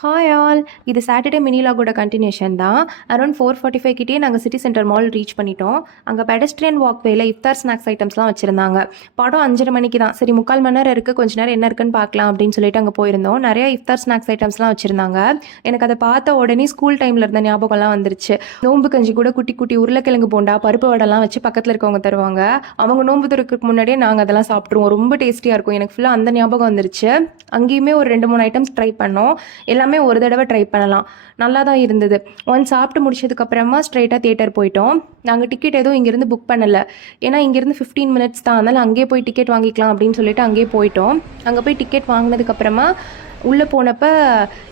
Hi all. இது Saturday mini லாகோட continuation தான். Around 4:45 கிட்டே நாங்கள் சிட்டி சென்டர் மால் ரீச் பண்ணிட்டோம். அங்கே பெடஸ்ட்ரியன் வாக்வேல இஃப்தார் ஸ்நாக்ஸ் ஐட்டம்ஸ்லாம் வச்சுருந்தாங்க. படம் 5:30 மணிக்கு தான். சரி 3/4 மணி நேரம் இருக்குது, கொஞ்ச நேரம் என்ன இருக்குன்னு பார்க்கலாம் அப்படின்னு சொல்லிட்டு அங்கே போயிருந்தோம். நிறைய இஃப்தார் ஸ்நாக்ஸ் ஐட்டம்ஸ்லாம் வச்சுருந்தாங்க. எனக்கு அதை பார்த்த உடனே ஸ்கூல் டைமில் இருந்த ஞாபகம்லாம் வந்துருச்சு. நோம்பு கஞ்சி கூட குட்டி குட்டி உருளைக்கிழங்கு போண்டா, பருப்பு வடைலாம் வச்சு பக்கத்தில் இருக்கவங்க தருவாங்க. அவங்க நோம்பு துறக்கிறதுக்கு முன்னாடியே நாங்கள் அதெல்லாம் சாப்பிட்ருவோம். ரொம்ப டேஸ்டியாக இருக்கும். எனக்கு ஃபுல்லாக அந்த ஞாபகம் வந்துருச்சு. அங்கேயுமே ஒரு 2-3 ஐட்டம்ஸ் ட்ரை பண்ணோம். எல்லாமே ஒரு தடவை ட்ரை பண்ணலாம். நல்லா தான் இருந்தது. ஒன்ஸ் சாப்பிட்டு முடிச்சதுக்கப்புறமா ஸ்ட்ரைட்டாக தியேட்டர் போயிட்டோம். நாங்கள் டிக்கெட் எதுவும் இங்கேருந்து புக் பண்ணலை. ஏன்னா இங்கேருந்து 15 மினிட்ஸ் தான், அதனால் அங்கேயே போய் டிக்கெட் வாங்கிக்கலாம் அப்படின்னு சொல்லிட்டு அங்கேயே போயிட்டோம். அங்கே போய் டிக்கெட் வாங்கினதுக்கப்புறமா உள்ளே போனப்போ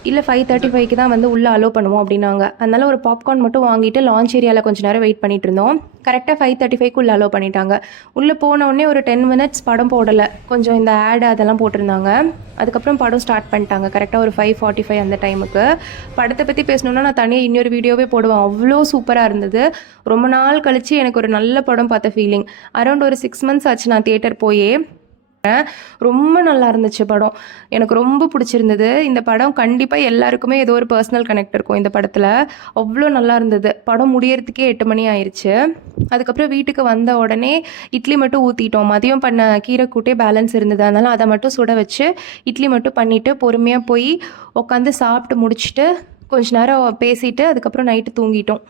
இல்லை 5:35க்கு தான் வந்து உள்ளே அலோவ் பண்ணுவோம் அப்படின்னாங்க. அதனால் ஒரு பாப்கார்ன் மட்டும் வாங்கிட்டு லான்ச் ஏரியாவில் கொஞ்சம் நேரம் வெயிட் பண்ணிட்டு இருந்தோம். கரெக்டாக 5:35க்கு உள்ளே அலோவ் பண்ணிட்டாங்க. உள்ளே போனோடனே ஒரு 10 மினிட்ஸ் படம் போடலை, கொஞ்சம் இந்த ஆடு அதெல்லாம் போட்டிருந்தாங்க. அதுக்கப்புறம் படம் ஸ்டார்ட் பண்ணிட்டாங்க கரெக்டாக ஒரு 5:45 அந்த டைமுக்கு. படத்தை பற்றி பேசணுன்னா நான் தனியாக இன்னொரு வீடியோவே போடுவேன். அவ்வளோ சூப்பராக இருந்தது. ரொம்ப நாள் கழித்து எனக்கு ஒரு நல்ல படம் பார்த்த ஃபீலிங். அரௌண்ட் ஒரு 6 மந்த்ஸ் ஆச்சு நான் தியேட்டர் போயே. ரொம்ப நல்லா இருந்துச்சு படம். எனக்கு ரொம்ப பிடிச்சிருந்தது. இந்த படம் கண்டிப்பாக எல்லாருக்குமே ஏதோ ஒரு பர்சனல் கனெக்ட் இருக்கும் இந்த படத்தில். அவ்வளோ நல்லா இருந்தது. படம் முடியறதுக்கே 8 மணி ஆயிடுச்சு. அதுக்கப்புறம் வீட்டுக்கு வந்த உடனே இட்லி மட்டும் ஊற்றிட்டோம். மதியம் பண்ண கீரை கூட்டே பேலன்ஸ் இருந்தது, அதனால் அதை மட்டும் சுட வச்சு இட்லி மட்டும் பண்ணிவிட்டு பொறுமையாக போய் உட்காந்து சாப்பிட்டு முடிச்சுட்டு கொஞ்ச நேரம் பேசிட்டு அதுக்கப்புறம் நைட்டு தூங்கிட்டோம்.